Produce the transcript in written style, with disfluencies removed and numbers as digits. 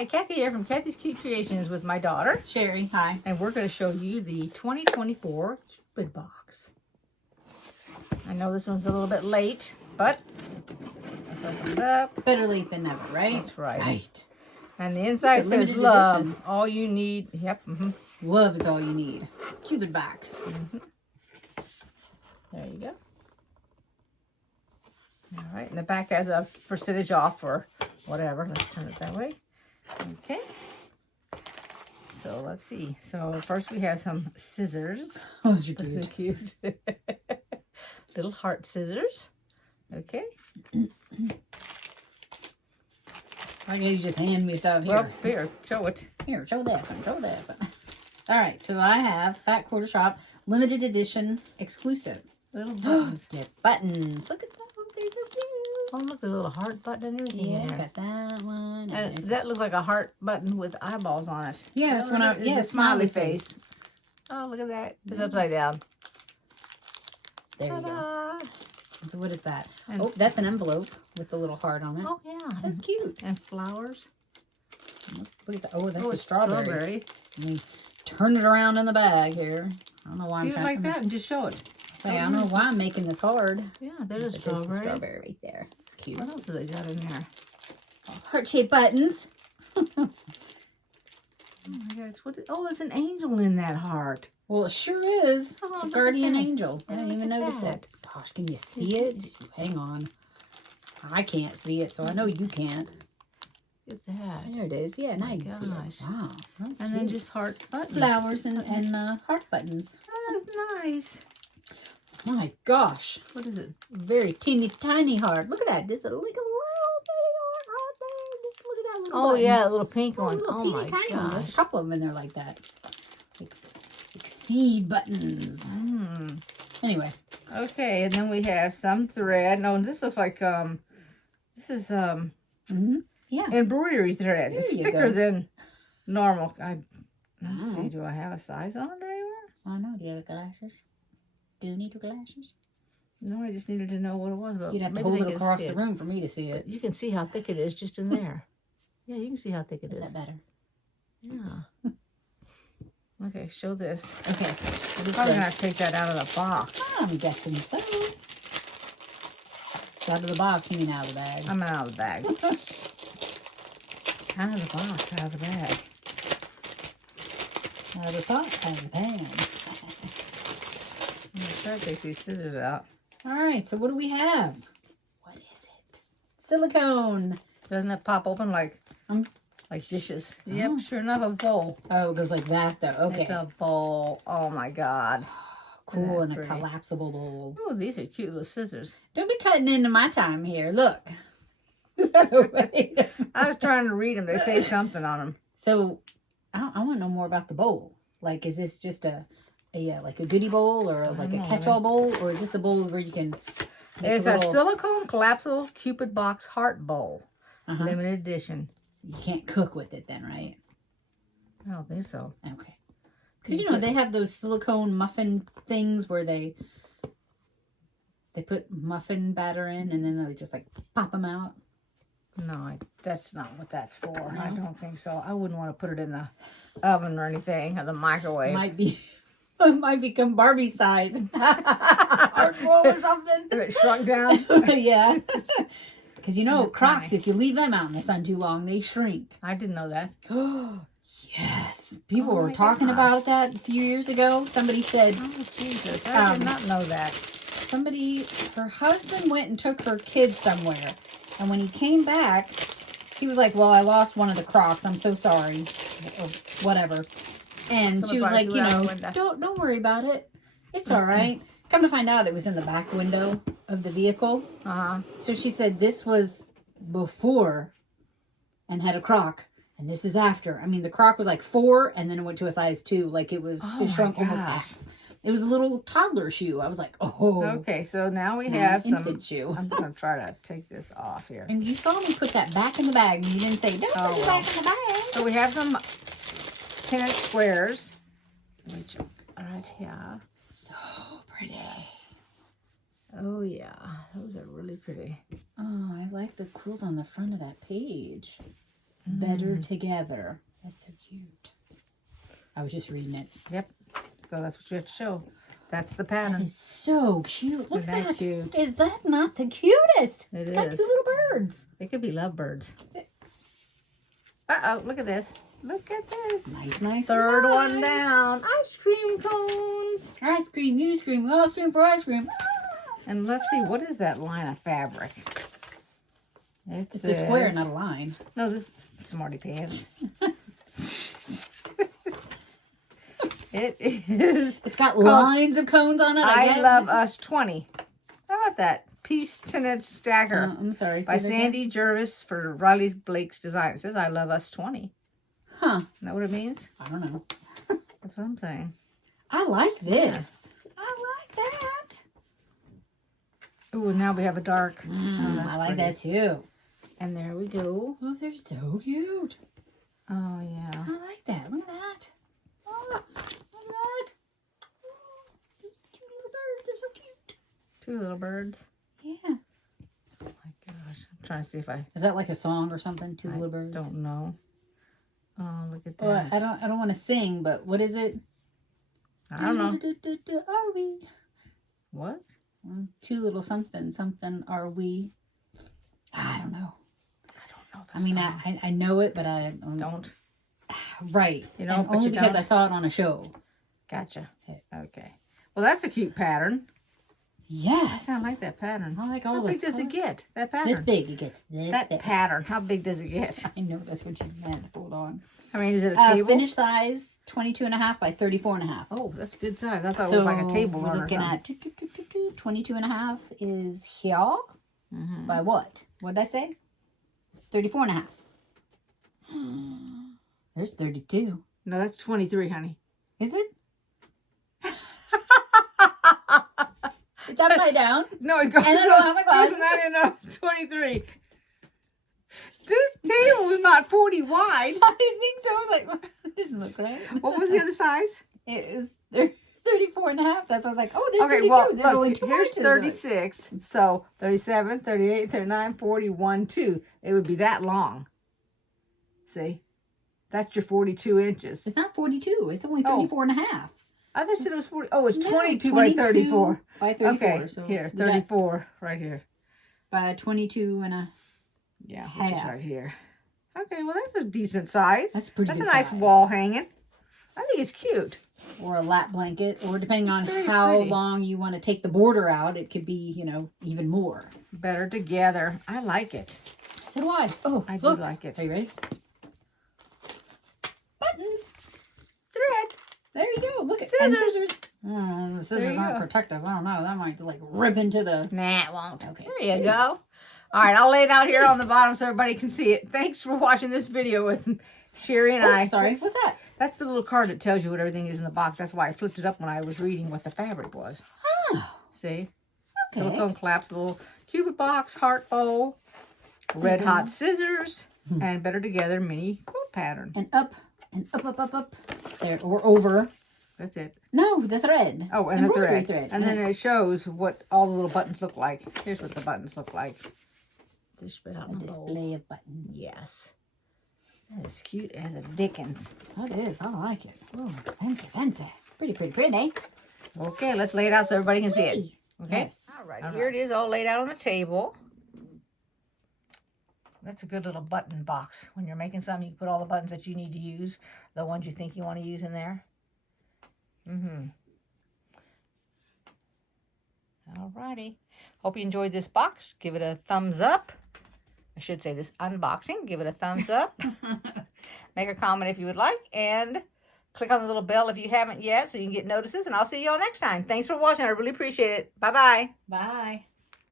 Hi, Kathy here from Kathy's Cute Creations with my daughter, Sherry. Hi. and we're going to show you the 2024 Cupid Box. I know this one's a little bit late, but let's open it up. Better late than never, right? That's right. Right. And the inside says limited love, edition. all you need. Yep. Love is all you need. Cupid Box. There you go. All right, and the back has a percentage off or whatever. Let's turn it that way. Okay. So let's see. So first we have some scissors. Those are Those cute. are cute. Little heart scissors. Okay. Why can't you just hand me stuff here? Well, here, show it. Here, show this one. Show this one. All right, so I have Fat Quarter Shop limited edition exclusive. Little buttons. Yeah, buttons. Look at that one. They're so cute. Oh, look, there's a little heart button and everything in Yeah, there. got that one. And that looks like a heart button with eyeballs on it. Yeah, that's when It's a smiley face. Oh, look at that. It's upside down. There you go. Ta-da. So what is that? And- Oh, that's an envelope with the little heart on it. Oh, yeah. That's cute. And flowers. What is that? Oh, that's Oh, a it's strawberry. Let me turn it around in the bag here. I don't know why Do I'm it trying like that and just show it. Say, I don't know why I'm making this hard. Yeah, there's a But there's strawberry. the strawberry right there. It's cute. What else has it got in there? Heart-shaped buttons. Oh my gosh, there's an angel in that heart. Well, it sure is. Oh, It's a look at guardian that. angel. I Yeah, didn't even look at notice that. it. Gosh, can you see it? Hang on. I can't see it, so I know you can't. Look at that. There it is. Yeah, now my you can see it. gosh. Wow. That's And then cute. just heart buttons. flowers and heart buttons. Oh, that's nice. My gosh. What is it? Very teeny tiny heart. Look at that. Just a little bitty heart right there. Just look at that little Oh, button. yeah, a little pink Oh, a one. little Oh, teeny my tiny one. There's a gosh. couple of them in there like that. Like seed buttons. Mm. Anyway. Okay, and then we have some thread. No, this looks like, this is, Yeah. embroidery thread. There It's you thicker go. than normal. Let's Oh. see, do I have a size on it anywhere? I know. Do you have glasses? Do you need your glasses? No, I just needed to know what it was. But You'd have to maybe hold they it can across see the it. room for me to see it. You can see how thick it is just in there. Yeah, you can see how thick it Is is. that better? Yeah. Okay, show this. Okay. What is Probably this? gonna take that out of the box. I'm guessing so. It's out of the box, you mean out of the bag. I'm out of the bag. Out of the box, out of the bag. Out of the pot, out of the pan. I'm gonna try to take these scissors out. All right, so what do we have? What is it? Silicone. Doesn't it pop open like dishes? Yep, Oh. sure enough, a bowl. Oh, it goes like that, though. Okay. It's a bowl. Oh my god. Cool, and a pretty. collapsible bowl. Oh, these are cute little scissors. Don't be cutting into my time here. Look. Wait. I was trying to read them. They say something on them. So, I want to know more about the bowl. Like, is this just a like a goodie bowl or like a know, catch-all bowl, or is this a bowl where you can? Make It's a little- silicone collapsible Cupid Box heart bowl. Uh-huh. Limited edition. You can't cook with it then, right? I don't think so. Okay. Because you know they have those silicone muffin things where they put muffin batter in and then they just like pop them out. No, that's not what that's for. I No? don't think so. I wouldn't want to put it in the oven or anything, or the microwave. It might become Barbie size. Or something. If it shrunk down. Yeah. Because you know, They're Crocs, tiny. if you leave them out in the sun too long, they shrink. I didn't know that. Yes. People Oh were my talking gosh. about that a few years ago. Somebody said, Oh, Jesus. I did not know that. her husband went and took her kids somewhere. And when he came back, he was like, well, I lost one of the Crocs. I'm so sorry. Or whatever. And Someone she was probably like, threw you it out know, the window. don't worry about it. It's all right. Come to find out, it was in the back window of the vehicle. Uh-huh. So she said this was before and had a Croc. And this is after. I mean, the Croc was like 4 and then it went to a size 2. Like it was, Oh it shrunk my almost gosh. half. It was a little toddler shoe. I was like, oh. Okay, so now we It's not have an some. infant shoe. I'm going to try to take this off here. And you saw me put that back in the bag. And you didn't say, don't put it back in the bag. So we have some tennis squares, which are right here. So pretty. Oh yeah, those are really pretty. Oh, I like the quilt on the front of that page. Better together. That's so cute. I was just reading it. Yep. So that's what you have to show. That's the That pattern. is so cute. Look Isn't at that that. cute? Is that not the cutest? It's got is. 2 little birds. They could be lovebirds. Uh-oh, look at this. Look at this. Nice, nice. Third nice. one down. Ice cream cones. Ice cream, you scream, we all scream for ice cream. And let's see, what is that line of fabric? It's a square, not a line. No, this smarty pants. It is. It's got lines of cones on it. I Love Us 20. How about that? Piece Tinted Stacker I'm sorry. by Sandy Jervis for Riley Blake's design. It says I Love Us 20. Huh. Isn't that what it means? I don't know. That's what I'm saying. I like this. I like that. Ooh, now we have a dark. I like that too. And there we go. Those are so cute. Oh, yeah. I like that. Look at that. Oh, look at that. Oh, those 2 little birds. They're so cute. 2 little birds. Yeah. Oh, my gosh. I'm trying to see if I Is that like a song or something? 2 little birds. don't know. Oh, look at Or, that. I don't want to sing, but what is it? I don't know. Are we? What? 2 little something are we? I don't know. I don't know. I mean, I know it, but I don't. Right. You know, and but only you because don't? I saw it on a show. Gotcha. Okay. Well, that's a cute pattern. Yes. I like that pattern. I like all How the big does it colors. get? That pattern. This big. It gets this That big. pattern. How big does it get? I know that's what you meant. Hold on. I mean, is it a table? Finished size 22.5 by 34.5. Oh, that's a good size. I thought it was like a table we're run or looking something. at 22.5 is here. Mhm. By what? What did I say? 34.5. There's 32. No, that's 23, honey. Is it? It's upside down. No, it goes. And I don't have my glasses. No, it's 23. This table is not 40 wide. I didn't think so. I was like, it doesn't look right. What was the other size? It is 34.5. That's why I was like, oh, there's Okay, 32. well, There's only look, 2 here's inches. 36. So 37, 38, 39, 40, 1, 2. It would be that long. See? That's your 42 inches. It's not 42. It's only 34.5. I thought it was 40. Oh, it's No, 22 by 34. By 34. Okay, So here, we got 34 right here. by 22 and a Yeah, which is half. right here. Okay, well, that's a decent size. That's pretty That's good a nice size. wall hanging. I think it's cute. Or a lap blanket, or depending on very how pretty. long you want to take the border out, it could be, even more. Better together. I like it. So do I. Oh, I look. do like it. Are you ready? Buttons. Thread. There you go. Look at Scissors. Oh, the scissors There you aren't go. protective. I don't know. That might like rip into the. Nah, it won't. Okay. There you go. All right, I'll lay it out here on the bottom so everybody can see it. Thanks for watching this video with Sherry and I. Sorry. What's that? That's the little card that tells you what everything is in the box. That's why I flipped it up when I was reading what the fabric was. Oh. See? Okay. Silicone claps, little Cupid Box, heart bow, red hot scissors, and Better Together mini quilt pattern. And up and up. There or over. That's it. No, the thread. Oh, and the Embroidery thread. And then it shows what all the little buttons look like. Here's what the buttons look like. Just spit out a in a bowl. display of buttons. Yes. That is cute as a dickens. That is. I like it. Oh, fancy. Pretty. Okay, let's lay it out so everybody can see it. Okay? Yes. All right, here it is all laid out on the table. That's a good little button box. When you're making something, you can put all the buttons that you need to use, the ones you think you want to use in there. All righty. Hope you enjoyed this box. Give it a thumbs up. I should say this unboxing. Give it a thumbs up. Make a comment if you would like. And click on the little bell if you haven't yet so you can get notices. And I'll see you all next time. Thanks for watching. I really appreciate it. Bye-bye. Bye.